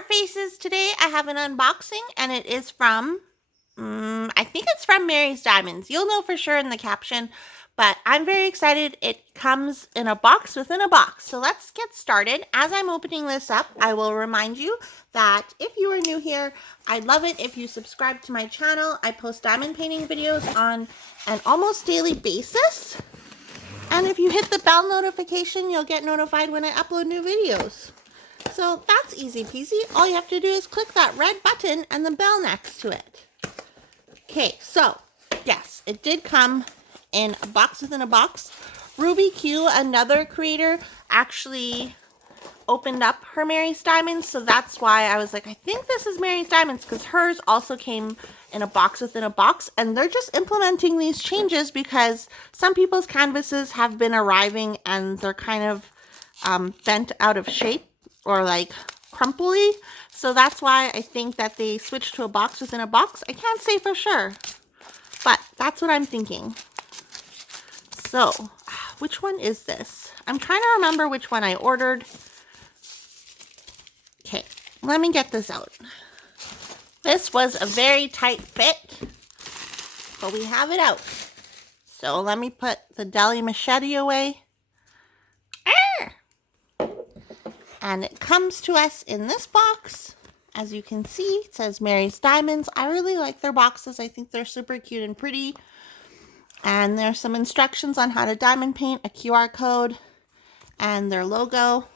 Art Faces. Today I have an unboxing and it is from, I think it's from Mary's Diamonds. You'll know for sure in the caption, but I'm very excited. It comes in a box within a box. So let's get started. As I'm opening this up, I will remind you that if you are new here, I'd love it if you subscribe to my channel. I post diamond painting videos on an almost daily basis. And if you hit the bell notification, you'll get notified when I upload new videos. So that's easy peasy. All you have to do is click that red button and the bell next to it. Okay, so yes, it did come in a box within a box. Ruby Q, another creator, actually opened up her Mary's Diamonds, so that's why I was like, I think this is Mary's Diamonds, because hers also came in a box within a box, and they're just implementing these changes because some people's canvases have been arriving and they're kind of bent out of shape or like crumply, so that's why I think that they switched to a box within a box. I can't say for sure, but that's what I'm thinking. So which one is this? I'm trying to remember which one I ordered. Okay, let me get this out. This was a very tight fit, but we have it out. So let me put the deli machete away. And it comes to us in this box. As you can see, it says Mary's Diamonds. I really like their boxes. I think they're super cute and pretty. And there's some instructions on how to diamond paint, a QR code, and their logo.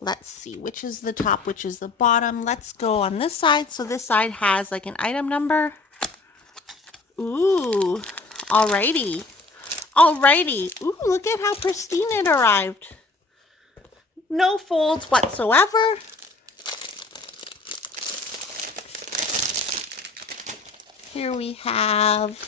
Let's see, which is the top, which is the bottom. Let's go on this side. So this side has like an item number. Ooh, alrighty. Alrighty. Ooh, look at how pristine it arrived. No folds whatsoever. Here we have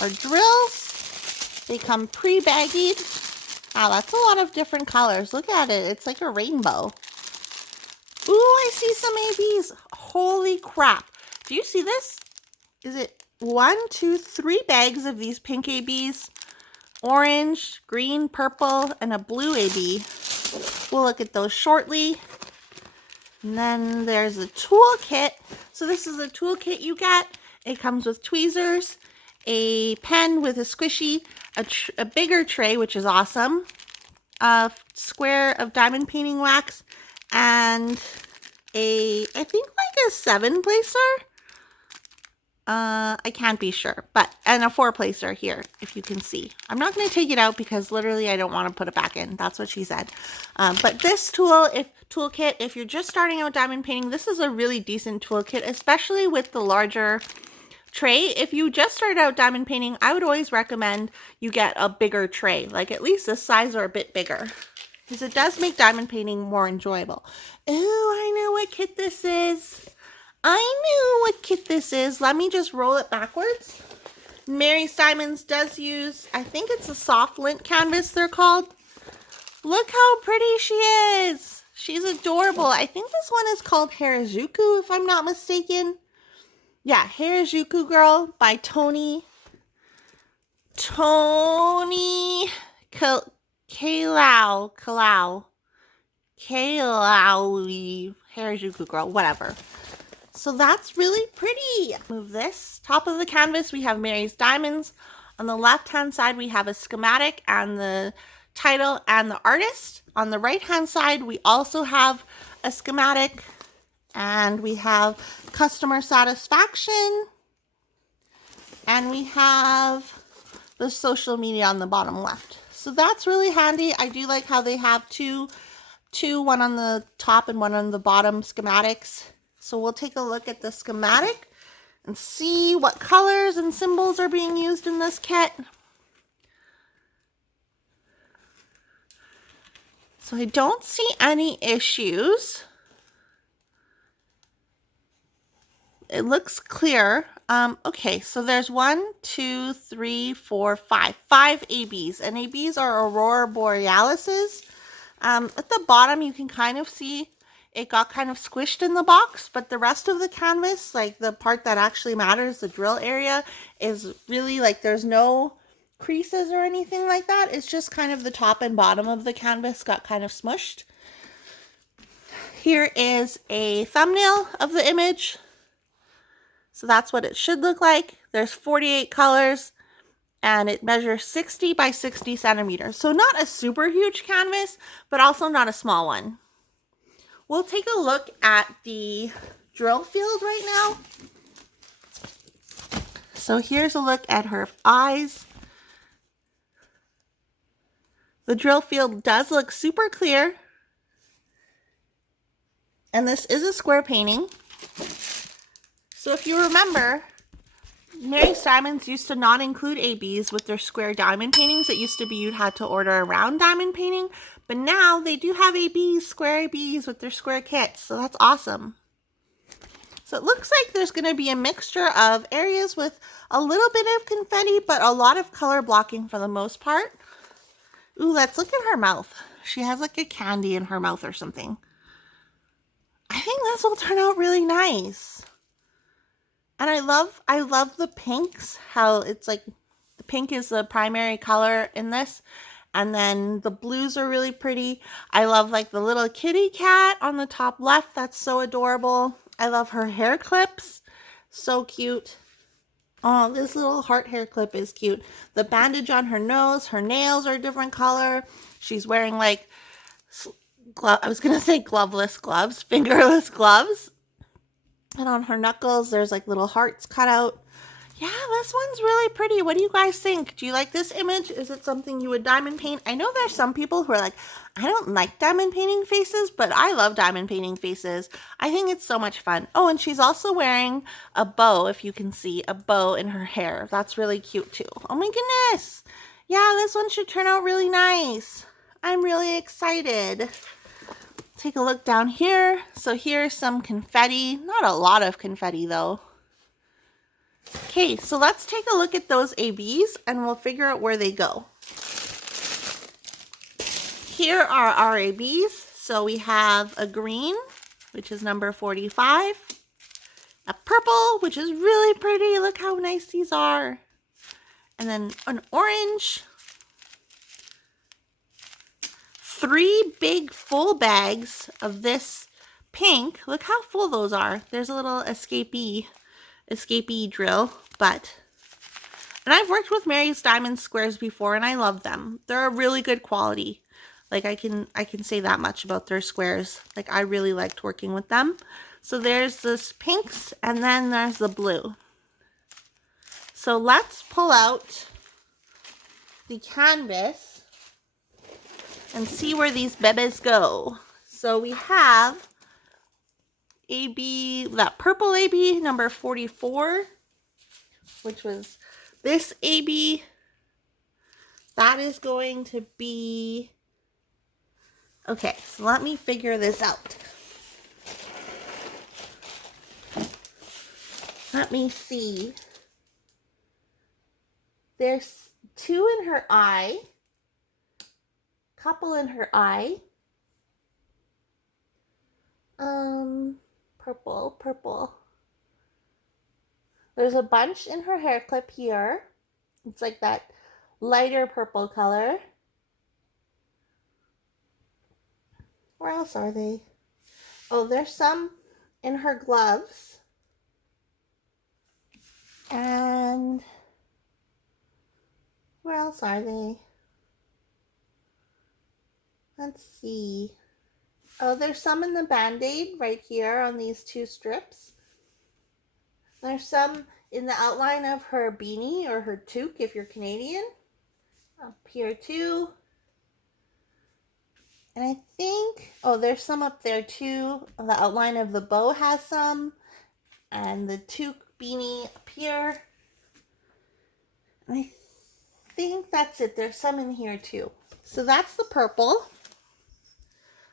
our drills. They come pre-baggied. Wow, that's a lot of different colors. Look at it. It's like a rainbow. Ooh, I see some ABs. Holy crap. Do you see this? Is it 1, 2, 3 bags of these pink ABs? Orange, green, purple, and a blue AB. We'll look at those shortly. And then there's a toolkit. So this is a toolkit you get. It comes with tweezers, a pen with a squishy, a bigger tray, which is awesome, a square of diamond painting wax, and I think like a 7-placer. I can't be sure, and a 4-placer here, if you can see. I'm not going to take it out because literally I don't want to put it back in. That's what she said. But this toolkit, if you're just starting out diamond painting, this is a really decent toolkit, especially with the larger tray. If you just started out diamond painting, I would always recommend you get a bigger tray, like at least this size or a bit bigger, because it does make diamond painting more enjoyable. Oh, I know what kit this is. I knew what kit this is. Let me just roll it backwards. Mary's Diamonds does use, I think it's a soft lint canvas they're called. Look how pretty she is. She's adorable. I think this one is called Harajuku, if I'm not mistaken. Yeah, Harajuku Girl by Toni. Cailao. Harajuku Girl, whatever. So that's really pretty. Move this. Top of the canvas, we have Mary's Diamonds. On the left-hand side, we have a schematic and the title and the artist. On the right-hand side, we also have a schematic and we have customer satisfaction. And we have the social media on the bottom left. So that's really handy. I do like how they have two, one on the top and one on the bottom schematics. So we'll take a look at the schematic and see what colors and symbols are being used in this kit. So I don't see any issues. It looks clear. Okay, so there's 1, 2, 3, 4, 5. 5 ABs, and ABs are Aurora Borealises. At the bottom, you can kind of see it got kind of squished in the box, but the rest of the canvas, like the part that actually matters, the drill area, is really like there's no creases or anything like that. It's just kind of the top and bottom of the canvas got kind of smushed. Here is a thumbnail of the image. So that's what it should look like. There's 48 colors and it measures 60 by 60 centimeters. So not a super huge canvas, but also not a small one. We'll take a look at the drill field right now. So here's a look at her eyes. The drill field does look super clear. And this is a square painting. So if you remember, Mary's Diamonds used to not include ABs with their square diamond paintings. It used to be you'd had to order a round diamond painting, but now they do have ABs, square ABs with their square kits, so that's awesome. So it looks like there's going to be a mixture of areas with a little bit of confetti, but a lot of color blocking for the most part. Ooh, let's look at her mouth. She has like a candy in her mouth or something. I think this will turn out really nice. And I love the pinks, how it's like the pink is the primary color in this. And then the blues are really pretty. I love like the little kitty cat on the top left. That's so adorable. I love her hair clips. So cute. Oh, this little heart hair clip is cute. The bandage on her nose. Her nails are a different color. She's wearing like, I was going to say gloveless gloves, fingerless gloves. And on her knuckles, there's like little hearts cut out. Yeah, this one's really pretty. What do you guys think? Do you like this image? Is it something you would diamond paint? I know there's some people who are like, I don't like diamond painting faces, but I love diamond painting faces. I think it's so much fun. Oh, and she's also wearing a bow, if you can see, a bow in her hair. That's really cute too. Oh my goodness. Yeah, this one should turn out really nice. I'm really excited. Take a look down here. So here's some confetti. Not a lot of confetti though. Okay, so let's take a look at those ABs and we'll figure out where they go. Here are our ABs. So we have a green, which is number 45. A purple, which is really pretty. Look how nice these are. And then an orange. 3 big full bags of this pink. Look how full those are. There's a little escapee drill, and I've worked with Mary's Diamond squares before and I love them. They're a really good quality. Like I can say that much about their squares. Like I really liked working with them. So there's this pinks and then there's the blue. So let's pull out the canvas and see where these bebes go. So we have AB, that purple AB, number 44, which was this AB. That is going to be, okay, so let me figure this out. Let me see. There's 2 in her eye. Couple in her eye. Purple. There's a bunch in her hair clip here. It's like that lighter purple color. Where else are they? Oh, there's some in her gloves. And where else are they? Let's see. Oh, there's some in the Band-Aid right here on these 2 strips. There's some in the outline of her beanie or her toque if you're Canadian. Up here too. And I think, oh, there's some up there too. The outline of the bow has some. And the toque beanie up here. And I think that's it. There's some in here too. So that's the purple.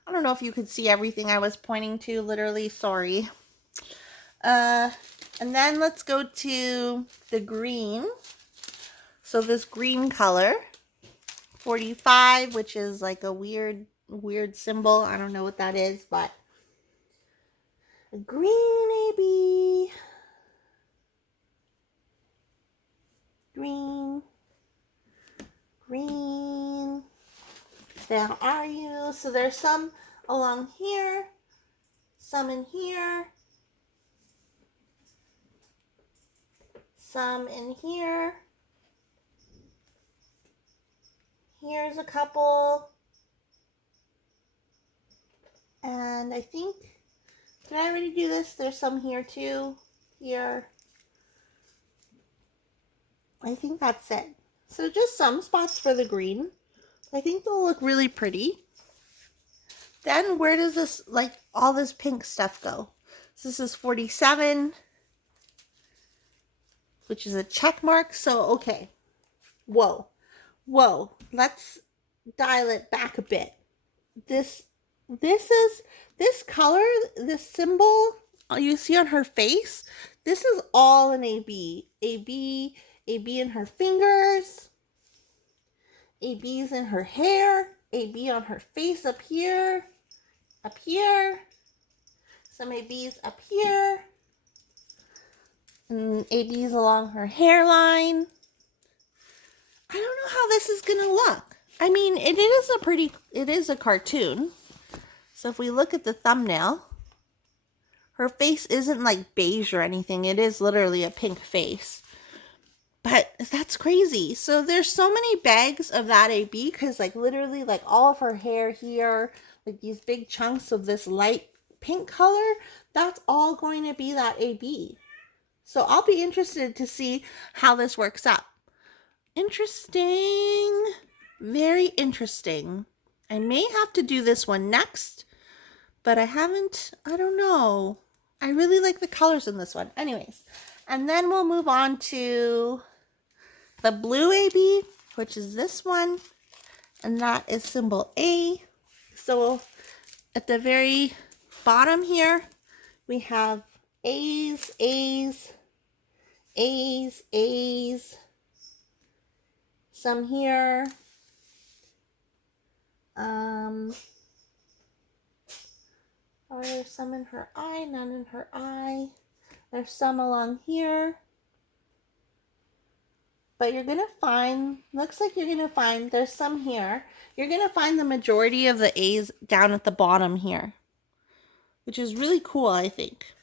I don't know if you could see everything I was pointing to, literally, sorry. And then let's go to the green. So this green color, 45, which is like a weird symbol. I don't know what that is, but a green AB. Green. Where are you? So there's some along here. some in here, some in here. Here's a couple. And I think, did I already do this? There's some here too. Here. I think that's it. So just some spots for the green. I think they'll look really pretty. Then where does this, like, all this pink stuff go? So this is 47, which is a check mark. So, okay. Whoa. Let's dial it back a bit. This color, this symbol you see on her face, this is all an AB. AB in her fingers, AB's in her hair, AB on her face up here, some AB's up here, and AB's along her hairline. I don't know how this is gonna look. I mean, it is a cartoon. So if we look at the thumbnail, her face isn't like beige or anything. It is literally a pink face. But that's crazy. So there's so many bags of that AB because like literally like all of her hair here, like these big chunks of this light pink color, that's all going to be that AB. So I'll be interested to see how this works out. Interesting. Very interesting. I may have to do this one next, but I don't know. I really like the colors in this one. Anyways, and then we'll move on to the blue AB, which is this one, and that is symbol A. So at the very bottom here, we have A's, some here. There's some in her eye, none in her eye. There's some along here. But you're going to find, looks like you're going to find, there's some here. You're going to find the majority of the A's down at the bottom here, which is really cool, I think.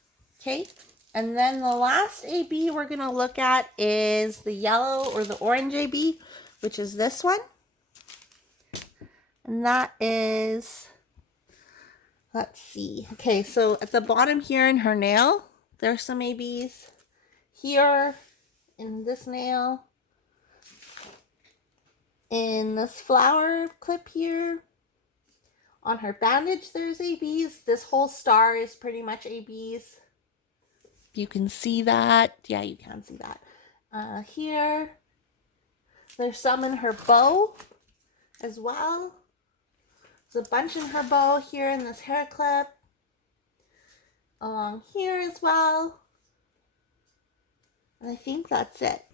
Okay, and then the last AB we're going to look at is the yellow or the orange AB, which is this one. And that is, let's see. Okay, so at the bottom here in her nail, there's some ABs. Here, in this nail. In this flower clip here. On her bandage, there's ABs. This whole star is pretty much ABs. You can see that. Yeah, you can see that. Here. There's some in her bow as well. There's a bunch in her bow here in this hair clip. Along here as well. And I think that's it.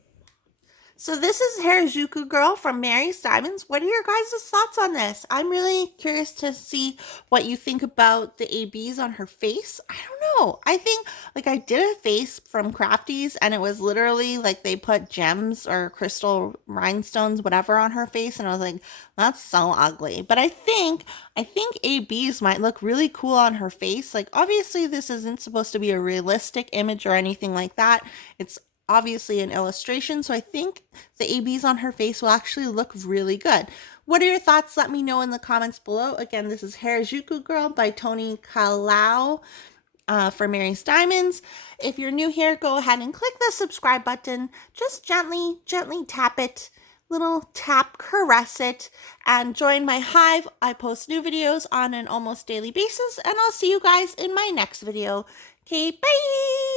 So this is Harajuku Girl from Mary's Diamonds. What are your guys' thoughts on this? I'm really curious to see what you think about the ABs on her face. I don't know. I think, like, I did a face from Crafties and it was literally like they put gems or crystal rhinestones, whatever, on her face. And I was like, that's so ugly. But I think ABs might look really cool on her face. Like, obviously this isn't supposed to be a realistic image or anything like that. It's obviously an illustration, so I think the ABs on her face will actually look really good. What are your thoughts? Let me know in the comments below. Again, this is Harajuku Girl by Toni Cailao for Mary's Diamonds. If you're new here, go ahead and click the subscribe button. Just gently tap it. Little tap, caress it, and join my hive. I post new videos on an almost daily basis, and I'll see you guys in my next video. Okay, bye!